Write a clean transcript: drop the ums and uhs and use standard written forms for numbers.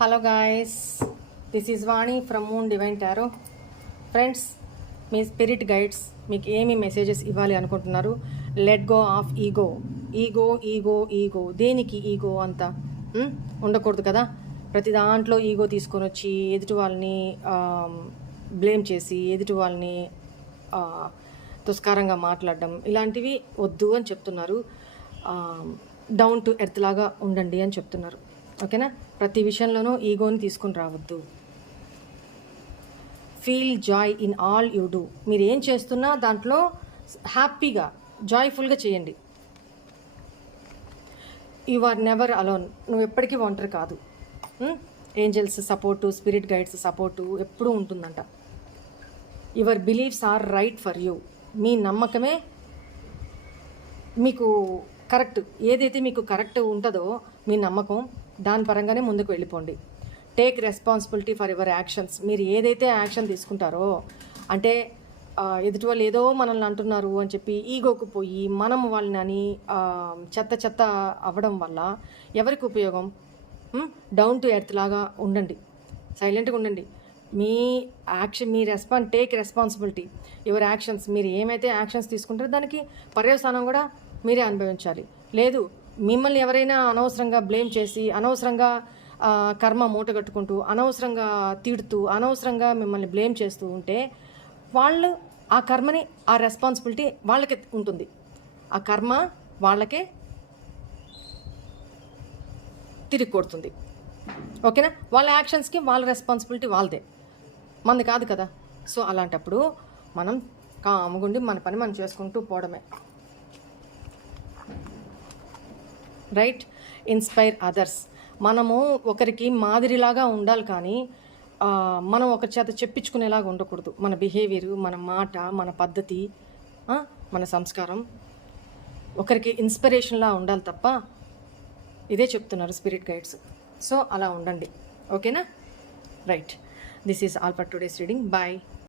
Hello guys, this is Vani from moon divine tarot. Friends, me spirit guides మీకు ఏమి messages ఇవ్వాలి అనుకుంటున్నారు? Let go of ego. Ego ego ego దేనికి ego అంతా ఉండకూడదు కదా. ప్రతి దాంట్లో ఈగో తీసుకొని వచ్చి ఎదుటి వాళ్ళని బ్లేమ్ చేసి ఎదుటి వాళ్ళని తుస్కారంగా మాట్లాడడం ఇలాంటివి వద్దు అని చెప్తున్నారు. డౌన్ టు ఎర్త్ లాగా ఉండండి అని చెప్తున్నారు. ఓకేనా? ప్రతి విషయంలోనూ ఈగోని తీసుకుని రావద్దు. Feel joy in all you do. మీరు ఏం చేస్తున్నా దాంట్లో హ్యాపీగా జాయ్ఫుల్గా చేయండి. You are never alone. నువ్వు ఎప్పటికీ ఒంటరి కాదు. Angels support, spirit guides support ఎప్పుడూ ఉంటుందంట. Your beliefs are right for you. మీ నమ్మకమే మీకు కరెక్ట్. ఏదైతే మీకు కరెక్ట్ ఉంటుందో మీ నమ్మకం, దాని పరంగానే ముందుకు వెళ్ళిపోండి. Take responsibility for your actions. మీరు ఏదైతే యాక్షన్ తీసుకుంటారో, అంటే ఎదుటి వాళ్ళు ఏదో మనల్ని అంటున్నారు అని చెప్పి ఈగోకు పోయి మనం వాళ్ళని అని చెత్త అవ్వడం వల్ల ఎవరికి ఉపయోగం? డౌన్ టు ఎర్త్ లాగా ఉండండి, సైలెంట్గా ఉండండి. మీ యాక్షన్, మీ టేక్ రెస్పాన్సిబిలిటీ యువర్ యాక్షన్స్. మీరు ఏమైతే యాక్షన్స్ తీసుకుంటారో దానికి పర్యవసానం కూడా మీరే అనుభవించాలి. లేదు, మిమ్మల్ని ఎవరైనా అనవసరంగా బ్లేమ్ చేసి అనవసరంగా కర్మ మూటగట్టుకుంటూ అనవసరంగా తిడుతూ అనవసరంగా మిమ్మల్ని బ్లేమ్ చేస్తూ ఉంటే వాళ్ళు ఆ కర్మని, ఆ రెస్పాన్సిబిలిటీ వాళ్ళకే ఉంటుంది. ఆ కర్మ వాళ్ళకే తిరిగి కొడుతుంది. ఓకేనా? వాళ్ళ యాక్షన్స్కి వాళ్ళ రెస్పాన్సిబిలిటీ వాళ్ళదే, మనది కాదు కదా. సో అలాంటప్పుడు మనం కాముగుండి మన పని మనం చేసుకుంటూ పోవడమే. రైట్? Inspire others. మనము ఒకరికి మాదిరిలాగా ఉండాలి, కానీ మనం ఒకరి చేత చెప్పించుకునేలాగా ఉండకూడదు. మన బిహేవియర్, మన మాట, మన పద్ధతి, మన సంస్కారం ఒకరికి ఇన్స్పిరేషన్లా ఉండాలి తప్ప. ఇదే చెప్తున్నారు స్పిరిట్ గైడ్స్. సో అలా ఉండండి. ఓకేనా? Right. This is all for today's reading. Bye.